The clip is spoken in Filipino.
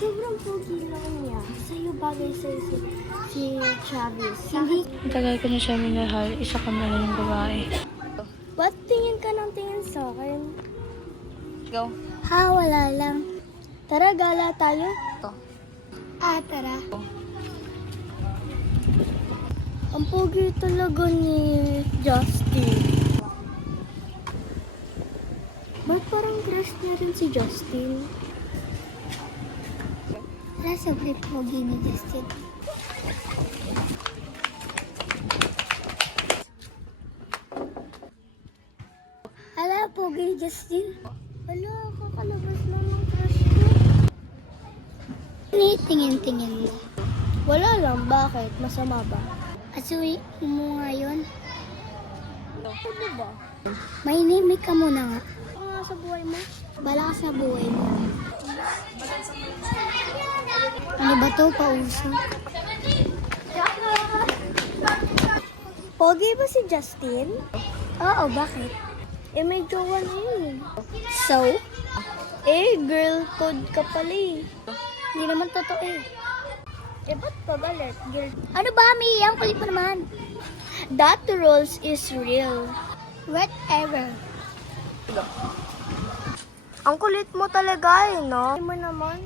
Sobrang pogi lang niya. Sa'yo bagay sa'yo si Travis. Hindi. Tagal ko na siya minahal. Isa ka na lang yung babae. Ba't tingin ka ng tingin sa akin? Go. Ha, wala lang. Tara, gala tayo. Ito. Tara. Ang pogi talaga ni Justin. Ba't parang crush niya rin si Justin? Wala sabi pogi ni Justin. Hala, pogi ni Justin. Wala, kakalabas lang ng crush ko. Tingin-tingin mo. Wala lang, bakit? Masama ba? Asuwi mo ngayon? Ano ba? Mainimik ka muna nga. Ano nga sa buhay mo? Bala ka sa buhay mo. Ano ba to? Pauso? Pogi ba si Justin? Oo, bakit? May jowa na yun. So? Girl code ka pala eh. Hindi naman totoo eh. Ba't pagalit, girl? Ano ba, Mi? Ang kulit mo naman. That rules is real. Whatever. Ang kulit mo talaga eh, no? Hindi mo naman.